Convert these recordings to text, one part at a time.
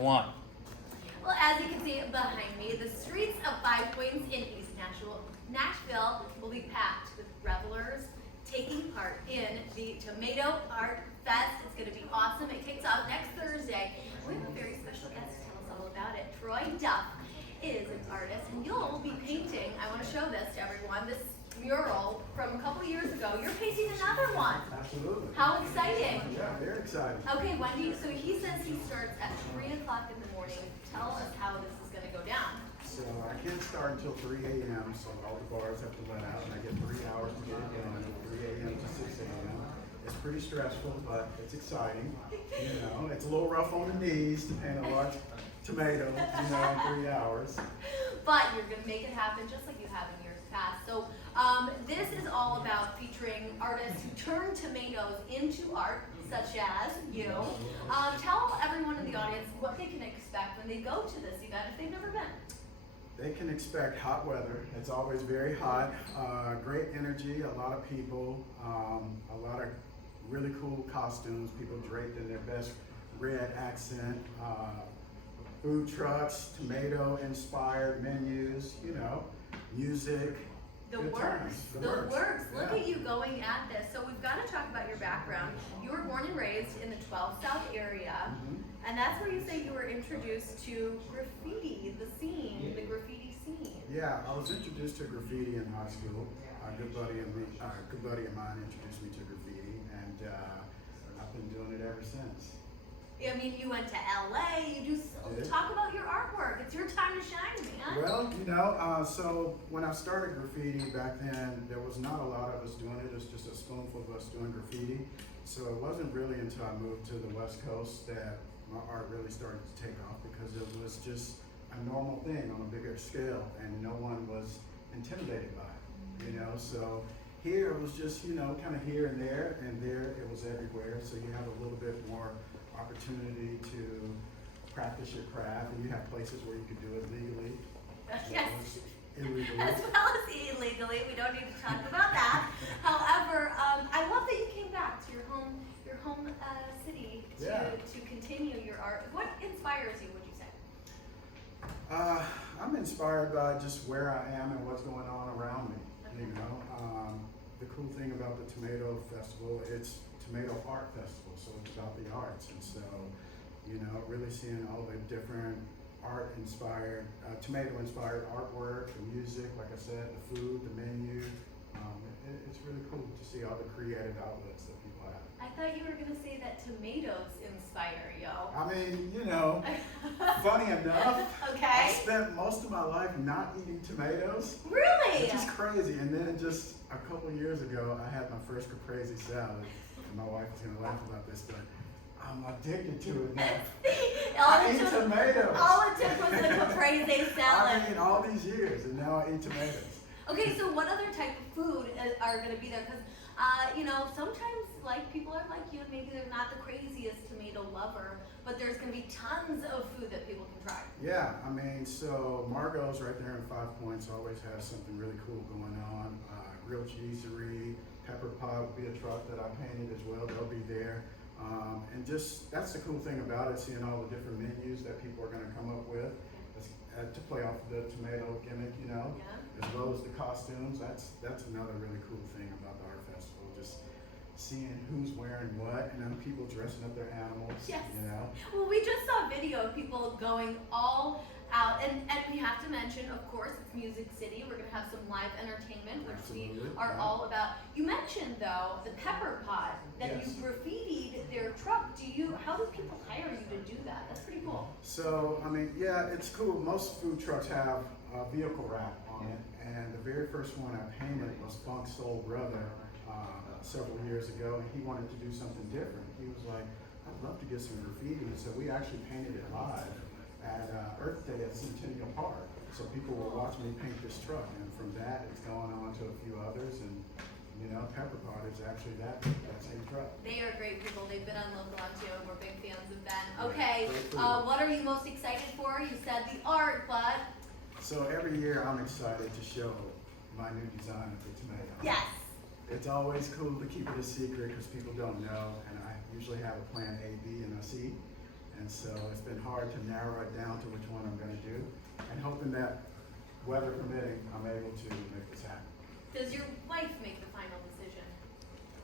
one. Well, as you can see behind me, the streets of Five Points in East Nashville will be packed with revelers taking part in the Tomato Art Fest. It's going to be awesome. It kicks off next Thursday. We have a very special guest to tell us all about it. Troy Duff is an artist, and you'll be painting, I want to show this to everyone, this mural from a couple years ago. You're painting another one. Absolutely. How exciting. Yeah, very exciting. Okay, Wendy, so he says he starts at 3 o'clock in the morning. Tell us how this is going to go down. So I can't start until 3 a.m., so all the bars have to let out, and I get 3 hours to get it done, 3 a.m. to 6 a.m. It's pretty stressful, but it's exciting. You know, it's a little rough on the knees to paint a large tomato, you know, in 3 hours. But you're going to make it happen just like you have in years past. So this is all about featuring artists who turn tomatoes into art, such as you. Tell everyone in the audience what they can expect when they go to this event if they've never been. They can expect hot weather. It's always very hot, great energy, a lot of people, a lot of really cool costumes, people draped in their best red accent, food trucks, tomato-inspired menus, you know, music. The good works, times. the works. Look Yeah. at you going at this. So we've got to talk about your background. You were born and raised in the 12 South area, and that's where you say you were introduced to graffiti, the scene, the graffiti scene. Yeah, I was introduced to graffiti in high school. A good buddy of mine introduced me to graffiti, and I've been doing it ever since. I mean, you went to LA, you do, talk about your artwork. It's your time to shine, man. Well, you know, so when I started graffiti back then, there was not a lot of us doing it. It was just a spoonful of us doing graffiti. So it wasn't really until I moved to the West Coast that my art really started to take off, because it was just a normal thing on a bigger scale, and no one was intimidated by it, you know. So here it was just, you know, kind of here and there it was everywhere. So you have a little bit more opportunity to practice your craft, and you have places where you could do it legally, Yes. illegally. As well as illegally, we don't need to talk about that. However, I love that you came back to your home city to continue your art. What inspires you, would you say? I'm inspired by just where I am and what's going on around me. Okay. You know, the cool thing about the Tomato Festival, it's Tomato Art Festival, so it's about the arts, and so, you know, really seeing all the different art-inspired, tomato-inspired artwork, the music, like I said, the food, the menu. It's really cool to see all the creative outlets that people have. I thought you were going to say that tomatoes inspire you. I mean, you know, funny enough, Okay. I spent most of my life not eating tomatoes. Really? Which is crazy. And then just a couple years ago, I had my first caprese salad. And my wife is going to laugh about this, but I'm addicted to it now. I eat tomatoes. All it took was the caprese salad. I mean, all these years, and now I eat tomatoes. Okay, so what other type of food are going to be there? Because, you know, sometimes like people are like you, and maybe they're not the craziest tomato lover, but there's going to be tons of food that people can try. Yeah, I mean, so Margot's right there in 5 Points always has something really cool going on. Grilled cheesery, pepper pot will be a truck that I painted as well. They'll be there. And just, that's the cool thing about it, seeing all the different menus that people are going to come up with to play off the tomato gimmick, you know, as well as the costumes. That's another really cool thing about the art festival, just seeing who's wearing what, and then people dressing up their animals, Yes. you know. Well, we just saw a video of people going all out, and we have to mention, of course, it's Music City. We're going to have some live entertainment, which we are all about. You mentioned, though, the pepper pot that you graffitied their truck. How do people hire you to do that? That's pretty cool. So, I mean, yeah, it's cool. Most food trucks have a vehicle wrap on it, and the very first one I painted was Funk's Soul Brother several years ago, and he wanted to do something different. He was like, I'd love to get some graffiti, so we actually painted it live at Earth Day at Centennial Park. So people were watching me paint this truck, and from that it's gone on to a few others, and you know, Pepper Pot is actually that same truck. They are great people. They've been on Local On too, and we're big fans of them. Okay, what are you most excited for? You said the art, but so every year I'm excited to show my new design of the tomato. yes. It's always cool to keep it a secret because people don't know, and I usually have a plan A, B, and a C. And so it's been hard to narrow it down to which one I'm gonna do, and hoping that, weather permitting, I'm able to make this happen. Does your wife make the final decision?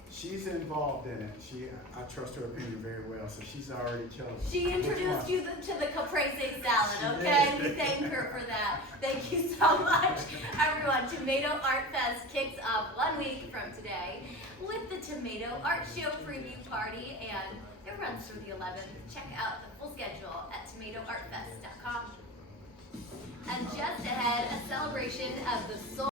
She's involved in it. I trust her opinion very well, so she's already chosen. She which introduced one. you to the caprese salad, She okay? did. We thank her for that. Thank you so much. Everyone, Tomato Art Fest kicks off 1 week from today with the Tomato Art Show preview party, and it runs through the 11th. Check out the full schedule at tomatoartfest.com. And just ahead, a celebration of the soul